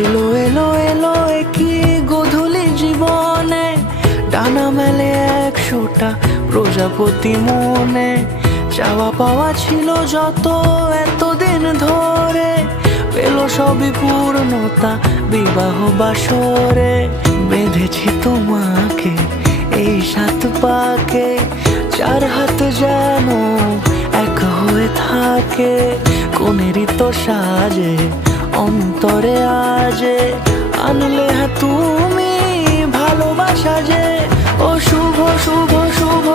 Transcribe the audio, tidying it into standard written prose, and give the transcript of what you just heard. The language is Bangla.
এলো এলো এলো কি গোধূলি জীবনে, ডানা মেলে 100টা প্রজাপতি মনে। চাওয়া পাওয়া ছিল যত এতদিন ধরে, পেল সবই পূর্ণতা বিবাহ বাসরে। বেঁধেছি তোমাকে এই 7 পাকে, 4 হাত যেন এক হয়ে থাকে। কোনেরই তো সাজে অন্তরে আজে, আনলে হ্যাঁ তুমি ভালোবাসা যে। ও শুভ শুভ শুভ